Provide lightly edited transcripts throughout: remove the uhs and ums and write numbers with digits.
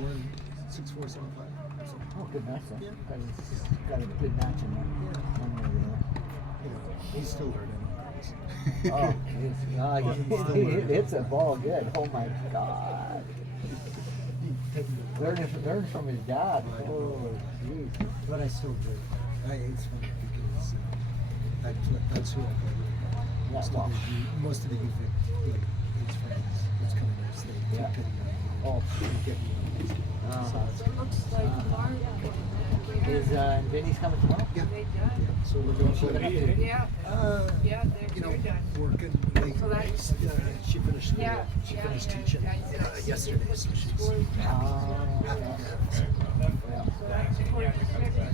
16475. So, Oh, good match then. Yeah. Got a good match in there. One way or the other. you know, he's still learning. Oh, it's a ball good. Oh my God. Learn from his dad. Oh, jeez. But I still do. It's funny because that's who I play with. Most of the youth, like, his friends, it's coming out. They Yeah. take pity on me. Oh, They get me on this. So it's Looks like is Vinny's coming tomorrow? yeah. So we're going She's to gonna have to. Yeah, you know, they're done. working like So that's- she finished school. Yeah, She yeah, finished yeah, teaching yeah, yesterday, so she's happy. Happy to have us.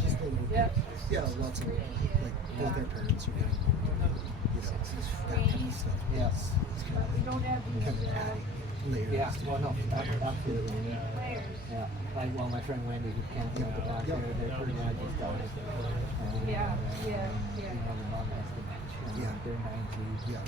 Just a little bit. Yeah, lots of like both their parents are getting older. You know, that kind of stuff. Yeah. It's kind We don't have of these, adding layers. Yeah, to well, it. no, absolutely. players. Yeah, like, well, my friend Wendy, who can't go to back there, they're pretty much just done it. Yeah. You know, the mom has dementia. Yeah. They're 90. Yeah,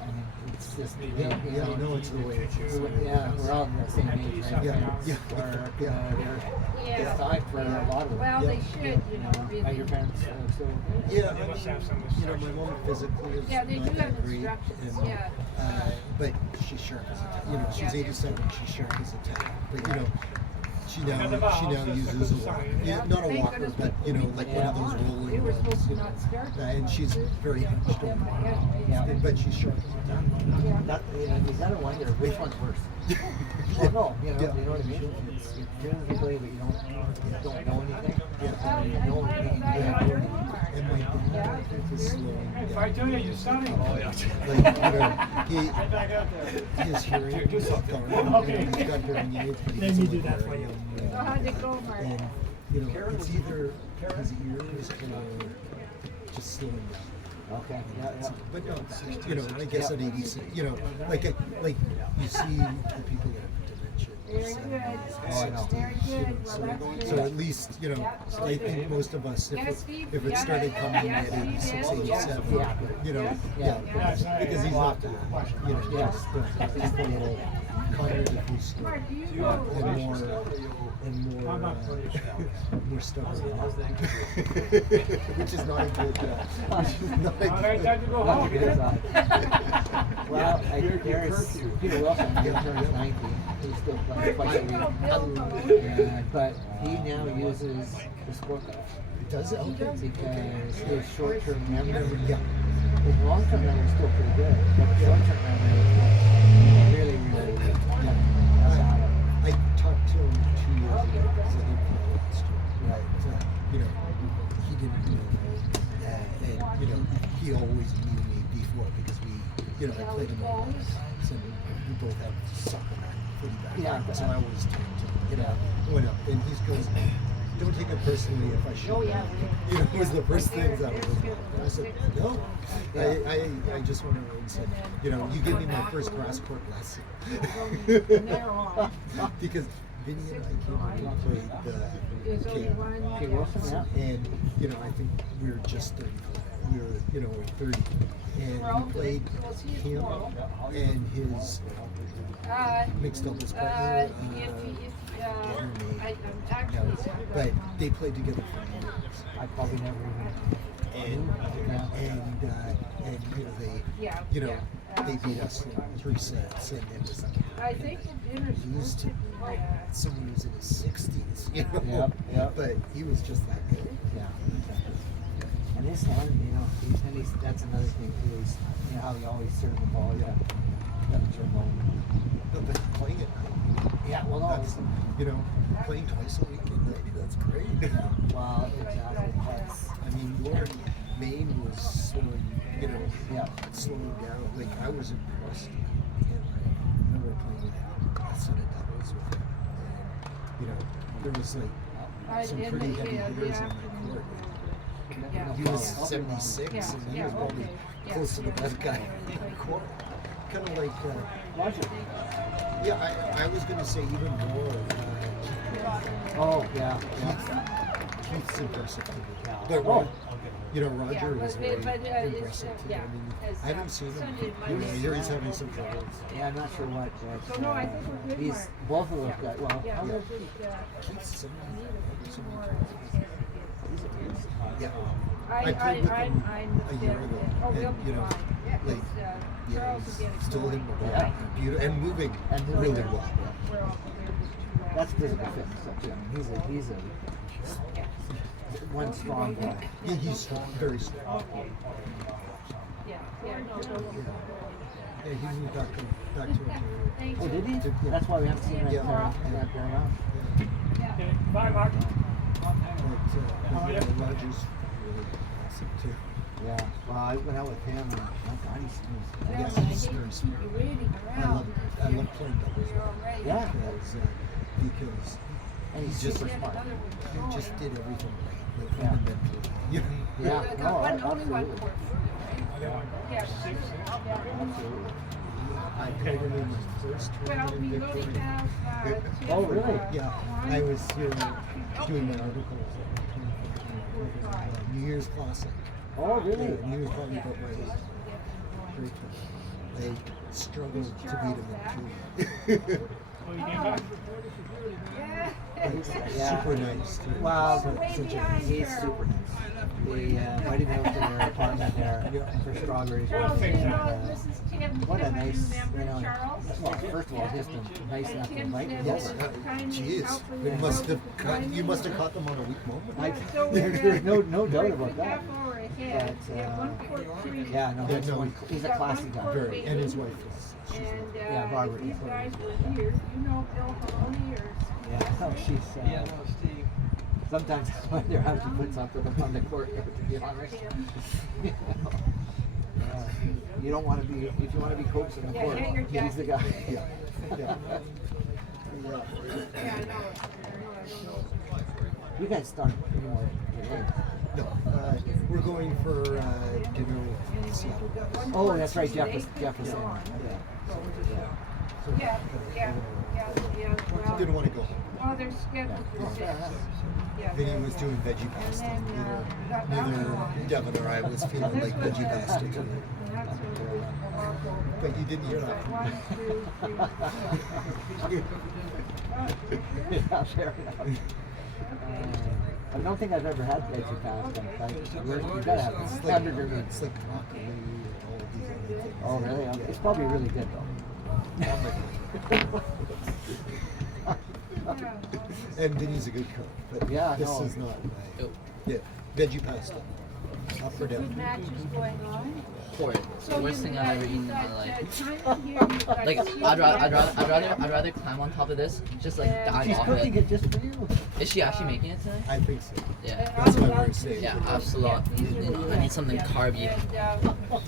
I mean, it's just, yeah, no, it's the way it is. yeah, we're all the same age, right? Yeah, Parents yeah, are, yeah. they're died for a lot of them. Well, they should, you know, Are really. your parents still? Yeah, I mean, you know, my mom physically is Yeah, they not do that have great, instructions, and, yeah. but she's sharp as a tack. You know, she's 87, she's sharp as a tack. But you know, she now uses a walker. Yeah, not a Thank walker, goodness but you know, like one of those we rolling were supposed ones. to You know, not start. and she's very hunched over. Yeah. But she's sharp as a tack. That, you know, you gotta wonder which one's worse. Well, no, you know, Yeah. you know what I mean? It's physically, but you don't know anything. Yeah. You know anything. And my dad, I think, is slowing If down. I tell you you're starting. Like, you know, his hearing is gone. Okay. He's got hearing aids, but he Let doesn't me do like that for wearing you. them. So how'd it go, Mark? And, you know, it's either his ears or just slowing down. Okay, yeah. But no, you know, I guess at 86, you know, like you see the people that have dementia. Very good. Oh, I know. Very good. Well, that's So good. at least, you know, I think most of us, if it started coming at 86, 87, you know, yeah, because he's not that, you know, just a little cognitively slow Mark, do you go? and more stubborn, which is not a good, All right, time to go Not the home. good side. Well, I hear there's Peter Wilson, he turns 90. He's still playing twice a week. But he now uses the scorecard. Does it? Okay. Because his short-term memory, Yeah. his long-term memory is still pretty good, but the short-term memory is really, really good. I talked to him 2 years ago because I didn't play last year. Right. You know, he didn't know me. And, you know, he always knew me before because we, you know, I played him all the times and we both have soccer footy background. Yeah. So I always told him, you know, went up and he goes, don't take it personally if I shoot. Oh, yeah. You know, it was the first things I was like, and I said, no. I just went over and said, you know, you give me my first grass court lesson. Because Vinny and I came and we played the Okay, Wilson, yeah. and you know, I think we were just 30. We were, you know, 30, and we played him and his mixed doubles partner. But they played together for years. I probably never even. And you know they beat us in 3 sets, and it was I think the dinner's used to someone who's in his 60s, you know. Yep. But he was just that good. Yeah. And his hand, you know, that's another thing too. Is you know how he always served the ball. Yeah. But playing it, Yeah. Well, no. that's, you know, playing twice a week in 90, that's great. Well, exactly. That's, I mean, Lauren Maine was slowing, you know, yeah. slowing down. Like, I was impressed. And I remember playing a set of doubles with him. And, you know, there was like some pretty heavy hitters on my court. He was 76, and he was probably close to the best guy on the court. Kind of like, yeah, I was going to say even more. Oh, yeah. Keith's impressive to me. Yeah. But Oh. you know, Roger was very it's, impressive too. yeah, I mean, it's, I haven't seen him. Sunday, You know, I Monday. hear he's having some troubles. Yeah, I'm not sure what. But, So, no, I think we're good, he's Mark. both of those Yeah. guys. Well, Yeah, how we're old is just, he? Keith's so two more many. Yeah. I played with him I'm a year ago. Oh, we'll and, be you know, fine. Yeah, like, it's, yeah, Charles will he's get it still going. hitting the ball. Yeah. Beautiful and moving And really moving. well. We're all prepared to That's physical fitness. Up to him. He's a one strong guy. Yeah, he's strong, very strong. Okay. Yeah, yeah, no, no, no. Yeah, he moved back to Ontario. Thank Oh, you. did he? Yeah. That's why we haven't seen him Yeah. around. Yeah. Okay, bye, Mark. But Roger's really awesome too. Yeah. Well, I went out with him, and my God, he's Well, Yes, I he's hate very to smart. keep you waiting I around love playing doubles. You're already. Yeah. Because and he's just super smart. he just did everything right, like Yeah. fundamentally. You know? Yeah. Got No, one, only absolutely. one court further, right? Yeah. Absolutely. I played him in my first Well, tournament we in only Victoria. have, two. Oh, really? Yeah, I was doing my articles at New Year's Classic. Oh, really? Yeah, New Year's Classic about my age. Great time. I struggled to beat him in two. Oh, you came back? Yeah. Yeah. Super nice too. Wow, Such- way such a- behind. He's super nice. We invited him over to their apartment there for strawberries. Charles, you know, And, this is Tim. what a Tim, nice, you remember you know, Charles? well, first of all, just nice enough to Tim invite said me Yes, that over. it's kind of geez, helpful you to must know have the caught, you timing. must have caught them on a weak moment. I, So we're, there's no doubt we're about that. half hour ahead. But, We have one court free. Yeah, no, Yeah, he's, no, he's a classy guy. Very, and his wife is. She's And Yeah, Barbara, if these yeah. guys were here, you know Bill Maloney or Yeah, no, she's. Steve. Sometimes I wonder how she puts up with him on the court, to be honest. Tim. You don't want to be, if you want to be coached in the Yeah, court, hang your he's the guy. Yeah, yeah. Yeah, I know. I know. You guys start anymore today. No, we're going for dinner with Seattle. Oh, that's right, Jeff was saying. Yeah, yeah, yeah. Well, Didn't want to go home. well, they're scheduled for 6. Yeah. Vinny was doing veggie pasta. And then, got that Neither one. Devin or I was feeling This like was veggie pasta and today. that's a Morocco. But you didn't hear that. 1, 2, 3. Yeah, fair enough. I don't think I've ever had veggie pasta. You gotta have It's it. like, Hamburger meat. it's like broccoli and all of these other things. Oh, really? Okay. It's probably really good though. And Vinny's a good cook, but Yeah, this no. is not. Yeah, veggie pasta. Up or Good down? matches going on. Horrid. The worst thing I've ever eaten in my life. Like, I'd rather climb on top of this, just like dive She's off cooking it. it just for you. Is she actually making it today? I think so. Yeah. That's why we're saying. Yeah, absolutely. I need something carby.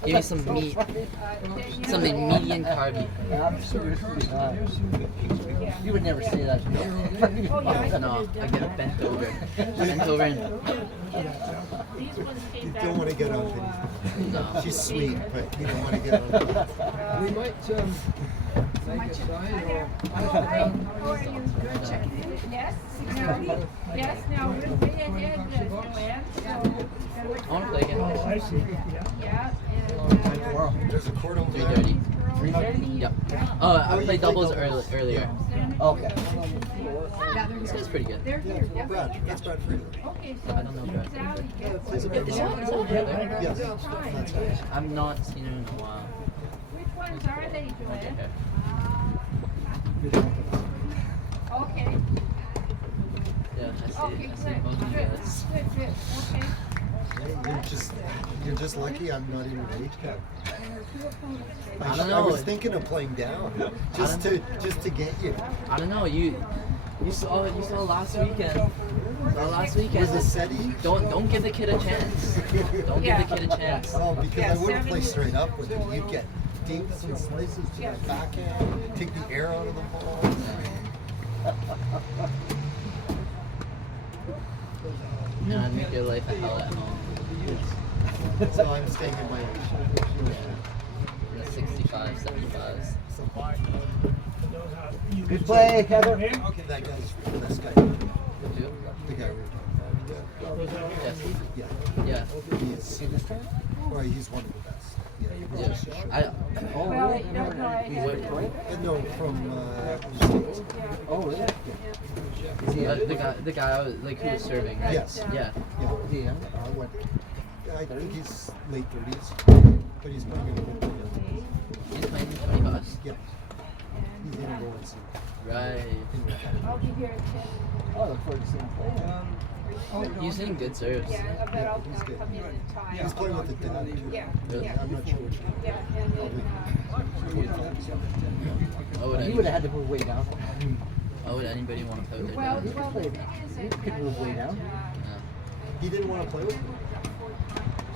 Give me some meat. Something meaty and carby. Absolutely. You would never say that to me. No, I get it bent over. Bent over and You don't want to get on Vinny. no. She's sweet, but you don't want to get on Vinny. We might Make a sign or. Hi, how are you? Good, checking in. Yes, security. Yes, now we're way ahead, Joanne, so. I want to play again. I see. Yeah, and. There's a court over there. 3:30. 3:30? Yep. Oh, I played doubles earlier. Okay. This guy's pretty good. They're here, yeah. Brad, that's Brad Friedman. Okay, I don't know so Brad. Sally gets. He's a good Is guy. that brother? Yes, that's right. I've not seen him in a while. Which ones are they, Joanne? Okay. Okay, Yeah, I see okay, it. I see good, it. Oh, good, yes. good, okay. You're just lucky I'm not in your age cap. And her two opponents. I don't I know. was thinking of playing down, just to get you. I don't know. You saw last weekend. Last weekend. Was it SETI? Don't give the kid a chance. Don't give the kid a chance. Oh, because Yeah, I wouldn't play 70. straight up with him. You'd get dinks and slices to the backhand, take the air out of the ball. And I'd make your life a hell at home. So I'm staying in my age. In the 65, 75s. Good play, Heather. Okay, that guy's the best guy. Who? The guy. Jesse? Yeah. Yeah. He's In this time? or he's one of the best. Yeah. Yeah. He's just short. Oh, Well, really? no, no, I He's had with it. Troy? No, from the States. Yeah. Oh, really? Is he The guy I was, like who was serving, right? Yes. Yeah. Yeah. Is he young? What? I think he's late 30s, but he's playing a little bit. He's playing $20. Yeah. He's gonna go and see. Right. I'll be here at 10. Oh, I look forward to seeing him play. He's hitting good serves. Yeah, I bet I'll He's good. come in time. He's playing with the dad too. Yeah, Really? yeah. I'm not sure which one. Yeah, and then, 45. Oh, would, He would have had to move way down. would anybody want to play with their well, dad? well, the thing is He that. could move way down. Yeah. He didn't want to play with me,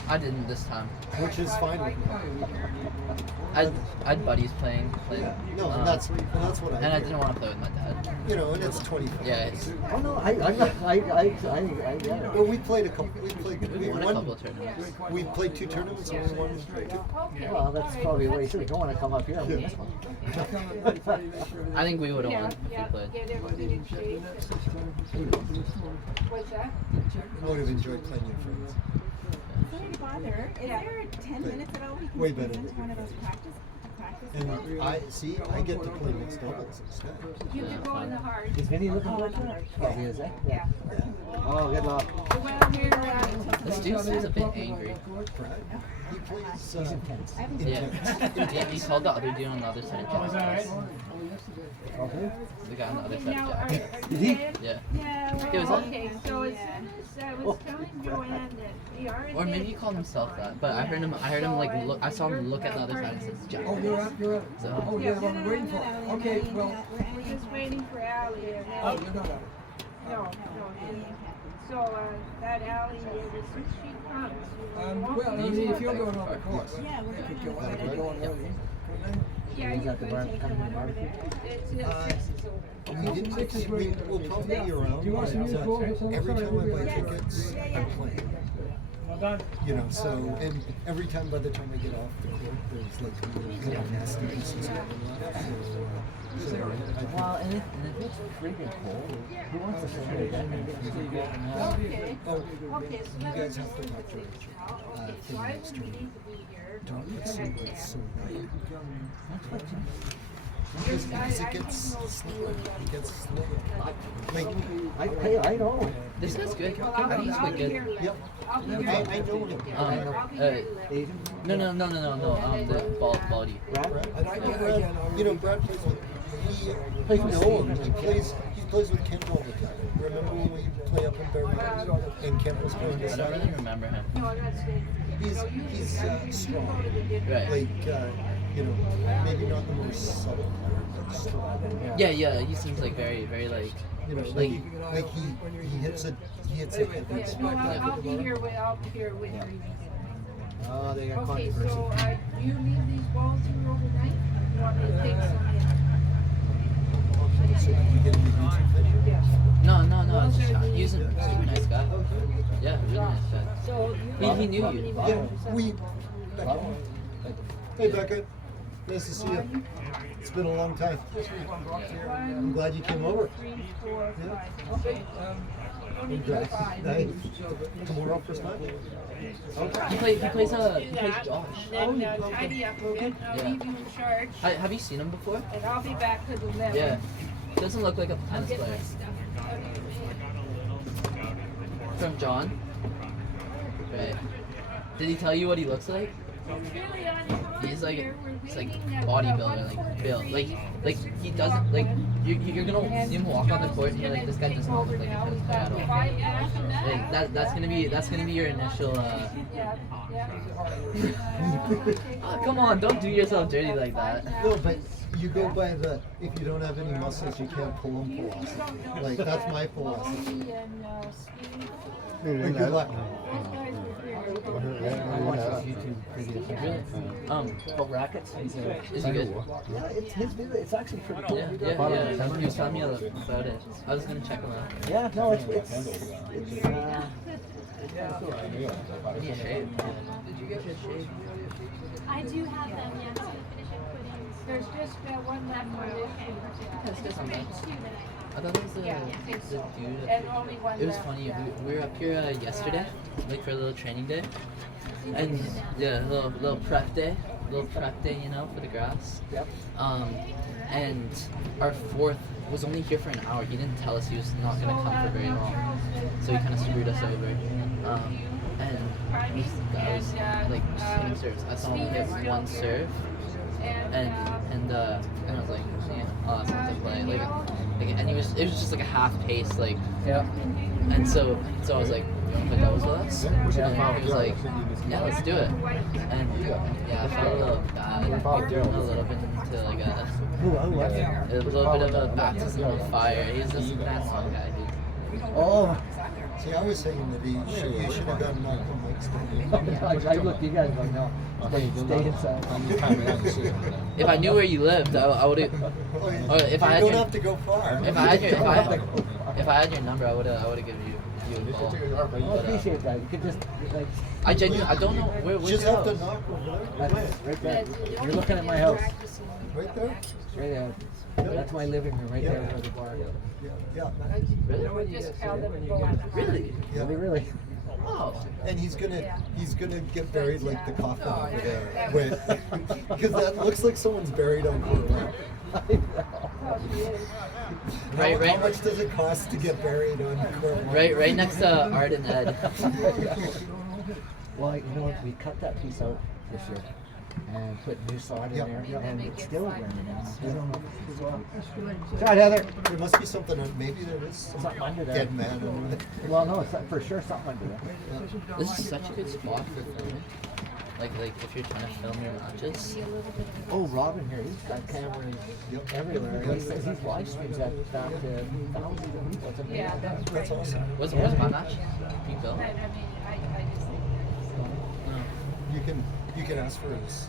I didn't this time. which is fine with me. I had buddies playing. No, and that's what And I didn't want to play with my dad. You know, and it's 25. Yeah, it's, Oh no, I get it. Well, we played a couple. we won a couple of tournaments. We played 2 tournaments and we won 2. Okay. Well, that's probably what he should. Don't want to come up here and win Yeah. this one. I think we would have Yeah, won if yeah, we played. get everything in shape. What's that? I would have enjoyed playing your friends. Sorry to bother. Is there 10 minutes at all we can Way squeeze better. into one of those practice And rounds? I get to play mixed doubles instead. You can go in the hard. Is Vinny looking good for it? Yeah, he is, eh? Yeah. Oh, good luck. Well, here, This dude seems a bit angry. Brad, he plays He's intense. Yeah. He called the other dude on the other side. Oh, is that right? Okay. The guy on the other okay, side. now, of Jack. Did he? Yeah. Yeah, It was well, like- okay, so as soon as I was telling Joanne that we are in Or maybe bed, he called himself that, but I heard him like look. I saw him look at the other side and says Jack. Oh, you're up. So Oh, you're the one we're waiting for. Okay, well. we're just waiting for Ally and Oh, then, you're not up. no. So, that Ally, as soon as she comes, you know, Well, I mean, if you're going on the course, Yeah, we're you could going go, I could go on early. yeah, He's you at the could bar, take coming the to the one over there. barbecue. It's 6 is over. We didn't. We'll probably be around. Do you want some but, music? Go, some- every time I buy Yes. tickets, I'm playing. Well done. You know, so and every time by the time I get off the court, there's like little nasty pieces of left. So I Well, and if it's freaking cold, who wants to sit here and get sleep now? Okay. Oh, Okay, so you let guys me have to just talk to finish Rachel. now. Okay, For so the I next wouldn't tournament. need to be here. Don't put so much so night. That's what you. Because it gets slower. It gets slower. Like, I know. this guy's good. Well, I think he's I'll quite be here good. late. yep. I'll be here I late. know him. I'll be here late. Asian? No. The baldy. Brad? And I get Brad, again. you know, Brad plays with. Plays with Steve. He plays with Kent all the time. Remember when we play up in Beverly and Kent was playing I this don't really side? remember him. No, that's it. He's strong. Right. Like, you know, maybe not the most subtle player, but strong. Yeah. He seems like very like. You know, Like- like he hits a heavy Yeah, spot. no, I'll be here with her. Oh, they got Okay, controversy. so do you leave these balls here overnight? You want me to take some in? So did you get him a YouTube video? Yeah. No. It's just shot. He's a super nice guy. Yeah, really nice guy. So He knew you. Yeah, Becca. Hey Becca, nice to see you. It's been a long time. I'm glad you came over. 3, 4, Yeah. 5. Okay. Only Congrats. 5. Hey, tomorrow for Smack? He plays Josh. Then tidy up a bit. I'll Yeah. leave you in charge. Have you seen him before? And I'll be back to the 11. Yeah. Doesn't look like a I'll tennis get my player. stuff. From John. Right. Did he tell you what he looks like? Really on his own He's like here. We're it's like waiting at bodybuilder, like built, like he doesn't like you're gonna see him walk on the court and you're like this guy does not look like a tennis player at all. Like that's gonna be your initial. Yeah. Oh, come on, don't do yourself dirty like that. No, but you go by the, if you don't have any muscles, you can't pull them philosophy. Like, that's my philosophy. But good luck. I watch his YouTube videos. Really? But rackets, he's a. Is he good? Yeah, it's his video. It's actually pretty cool. Yeah. He was telling me about it. I was gonna check him out. Yeah, no, it's Need a shave. Did you get his shave? I do have them, yes. I'm finishing putting. There's just one left for this. That's good. Two that I have. I thought it was the dude. And only one It was left, funny. yeah. We were up here yesterday, like for a little training day, and yeah, little prep day, you know, for the grass. Yep. And our fourth was only here for an hour. He didn't tell us he was not gonna come for very long, so he kind of screwed us over. And this guy was like just hitting serves. I saw him hit one serve, and I was like, yeah, oh, that's not to play. Like, and it was just like a half pace, like, Yeah. and so I was like, you want to play doubles with us? And he was like, yeah, let's do it. And yeah, I felt a little bad. I threw him a little bit into like a little bit of a baptism of fire. He's just a nasty guy, dude. Oh. See, I was thinking that you should have gotten Michael Mike's down. I looked, you guys like, no, stay inside. If I knew where you lived, I would have. Oh, If I had you don't your, have to go far. if I had your number, I would have given you a call. I appreciate that. You could just, like, I genuinely, I don't know where's Just your have to house? knock over that's right there. You're looking at my house. right there. Right there. That's my living room, right there where the bar is. Yeah. Really? Just tell them to go on. Really? Really, really. Oh. And he's gonna get buried like the coffin over there, with because that looks like someone's buried on Court Road. Right. How much does it cost to get buried on Court Road? Right next to Art and Ed. Well, you know what? We cut that piece out this year and put new sod in there, and it's still burning now. I don't know as well. Sorry, Heather. There must be something. Maybe there is some Something under there. dead man under there. Well, no, it's for sure something under there. This is such a good spot for filming. Like if you're trying to film your matches. Oh, Robin here, he's got cameras everywhere. He says he's live streams that to thousands of people. It's amazing. Yeah, That's awesome. What's my match? Can you film? I just think. You can ask for his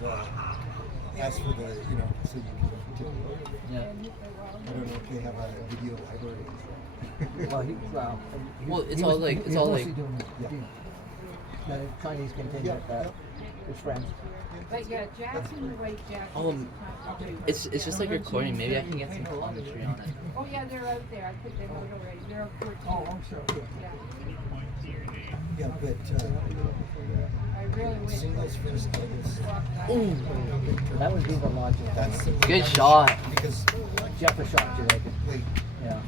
ask for the so you can. Yeah. I don't know if they have a video library. Well, It's all like- mostly doing the Chinese contingent that his friends. But yeah, Jackson, the way Jackson. It's just like recording. Maybe I can get some commentary on it. Oh yeah, they're out there. I put them out already. They're out 14. Oh, I'm sorry. Yeah. Yeah, but I really wish. singles versus doubles. That would be the logic. That's Good shot. Because Jeff has shot you like it. like Yeah.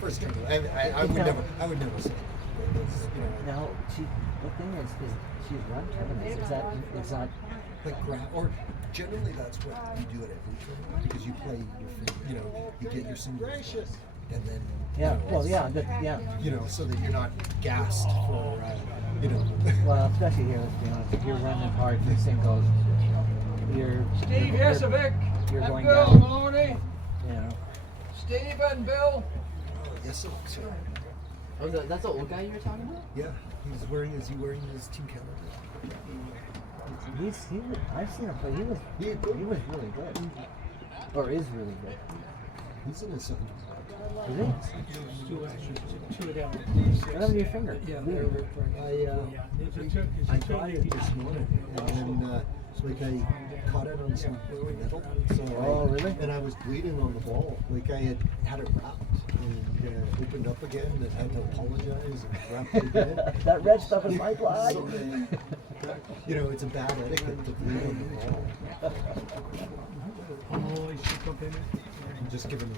First turn. I would never say. That. Now, the thing is she's run tournaments. Is that Like or generally that's what you do at every tournament because you play you get your singles and then so that you're not gassed for Well, especially here, let's be honest. If you're running hard for singles, you're going Bill down. Maloney, You know. Steve and Bill. yes sir. Oh, that's the old guy you were talking about? Yeah, is he wearing his team calendar? I've seen him play. He was really good, or is really good. He's in his 70s. Is he? Right under your finger. Yeah, Weird. I tried it this morning, and then I caught it on some metal. So really? And I was bleeding on the ball. Like I had it wrapped and opened up again, and had to apologize and wrap it again. That red stuff is my blood. So, it's a bad etiquette to bleed on the ball. I'm just giving it.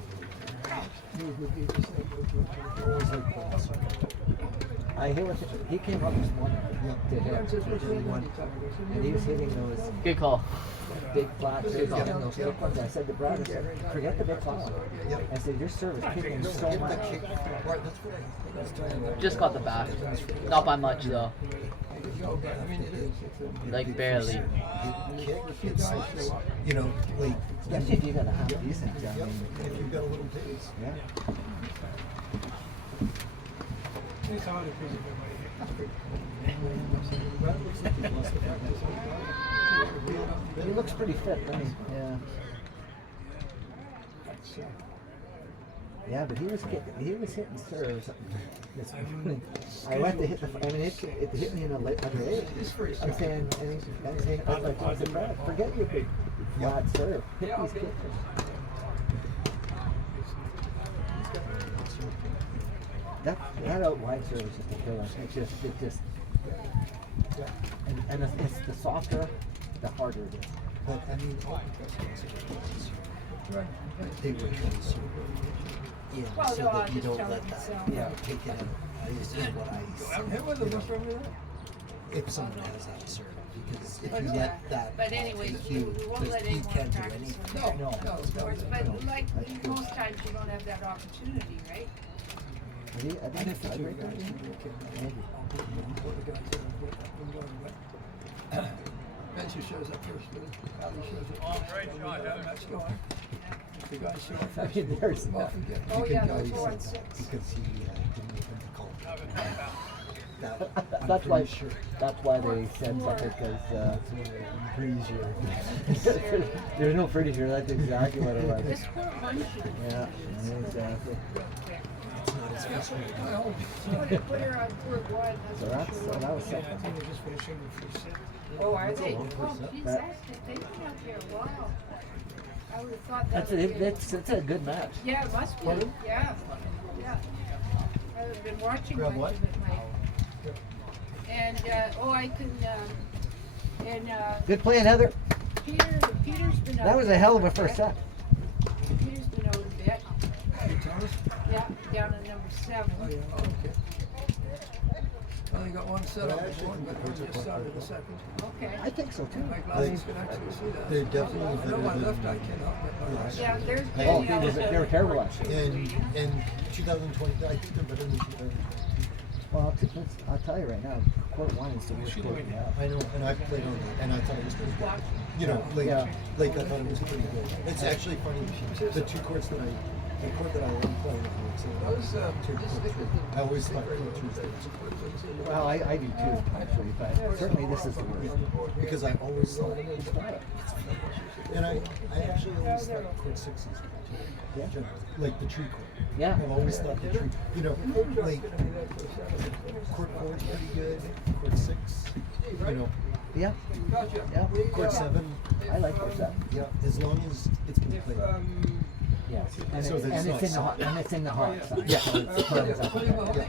Always like balls. I hear what he came up this morning to hit, and he was hitting those Good call. big flat serves and those quick ones. I said to Brad, I said, forget the big flat one. Yep. I said, your service kicking so Give the much. kick. Right, that's what I was doing. Just got the back. Not by much though. Like barely. It kick, it's like Especially if you got a half decent. I yep, mean, if you've got a little pace. yeah. Brad looks like he lost the practice. He looks pretty fit, doesn't he? Yeah. Yeah, but he was hitting serves. It's funny. I went to hit it hit me in a late under eight. I'm saying, I was like, I said, Brad, forget your big flat serve. Hit these kickers. that out wide serve is just a killer. It just and it's the softer, the harder it is. But I mean, all professionals they were trying to serve in Well, so no, that I'll you just don't tell let it that myself. take it out. Is what I see. Hit with You the know, from you. if someone has that serve, because if you let that But anyways, take we you, won't let you anyone can't do practice anything. on No, no, sports, but no. like That's true. most times you don't have that opportunity, right? I think And if it's you do, tiebreaker. guys, you can, Maybe. I'll put you on what the guys that are with them going, but Benji shows up first, but Ali shows up. Oh, great shot, that's going. The guy show up I first. mean, there's Off again. Oh, you yeah, can those always go on say that 6. because he didn't even call that. I'm that's why. pretty sure. That's why they said something because I'm pretty sure. there's no pretty sure. That's exactly what it was. This poor one should Yeah, exactly. It's not as frustrating. put her on court 1. So that was something. We're just finishing the first set. Oh, are they? long Oh, first geez, set. that's they've been out there a while. I would have thought that That's would it. be- It's a good match. Yeah, it must be. Pardon? Yeah. Yeah. I've been watching Grab much what? of it, Mike. And, I can, Good playing, Heather. Peter's been out. That was a there hell of a bit. first set. Peter's been out a bit. Thomas? Yeah, down at number 7. Oh, yeah, okay. Only got one set up this one, but we just started the second. Okay. I think so too. Mike Lasse's can actually see that. They're definitely I know better my than- left eye cannot, but my right. Yeah, there's Oh, been, they were terrible last year. In 2020, I think they're better than 2020. Well, I'll tell you right now, court 1 is the worst court we have. I know, and I've played on it, and I thought it was pretty good. You know, Yeah. like I thought it was pretty good. It's actually funny. The two courts that the court that I am playing on, so Those, court three. I always thought court 2 was the worst. Well, I do too, actually, but certainly this is the worst. Because I always thought, and I actually always thought court 6 is good too. Yeah. Generally. Like the tree court. Yeah. I've always thought the tree, you know, like court 4 is pretty good, court 6, you know, Yeah, Gotcha. yeah. court 7, I like court 7. yeah, as long as it's been played. Yes, and So it's, that's and not it's in the hot, and it's in the hot side. Yeah. So it's closed up. Pretty well. Yeah.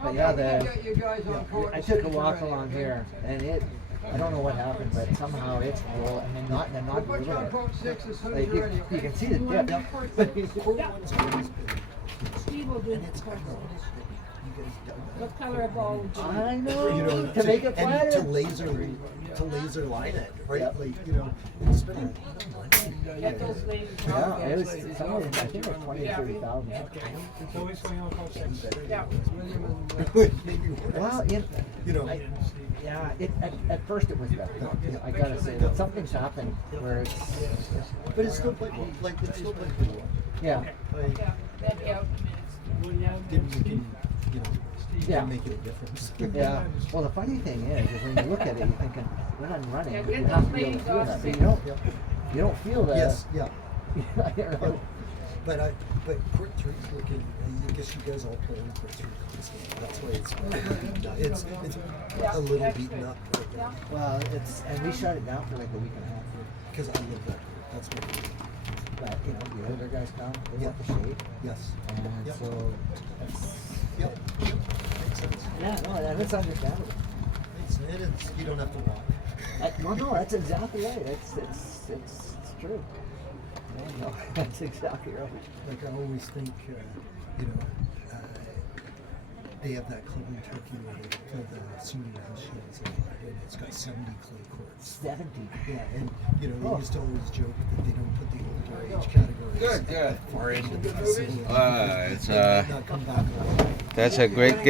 But yeah, Get you guys on court. I took a walk along here, and I don't know what happened, but somehow it's full, and they're not Put you on moving court it. 6 as soon as Like you're you, ready. you can see the dip. Court 1's always been, Steve will do and it's the ironic court. that you guys done that. What color of ball would you like? I know. You know, to make it and flatter. to laser line it, right? Yep. Like, you know, it's been a lot of money. Get those ladies. Yeah, it was somewhere, I think it was 20 or 30,000. It's always going on call 6. Yeah. William and, Maybe worse. Well, You know, yeah, at first it was better. I gotta say that something's happened where it's, but it's still played well. Like, it's still played pretty well. yeah, Like, Yeah, that'd be out in minutes. didn't make any, you know, Yeah. didn't make any difference. yeah. Well, the funny thing is when you look at it, you're thinking, when I'm running, Yeah, you get have to those be able ladies to feel off that. stage. You don't feel that. Yes, yeah. I don't know. But court 3's looking, I guess you guys all play on court 3 constantly. That's why it's beaten up. It's a little that's beaten good. up right now. Well, and we shut it down for like a week and a half. Because I love that court. That's what I do. But the older guys come, they Yeah. want the shade, Yes. and Yep. so that's Yep. Makes sense. yeah, no, and it's understandable. It's you don't have to walk. Well, no, that's exactly right. It's true. No, that's exactly right. Like I always think, you know, they have that club in Turkey where they play the senior house shields and it's got 70 clay courts. 70. Yeah, and you know, Oh. they used to always joke that they don't put the older age categories Good, good. far into the facility. It's They might not come back around. that's a great game.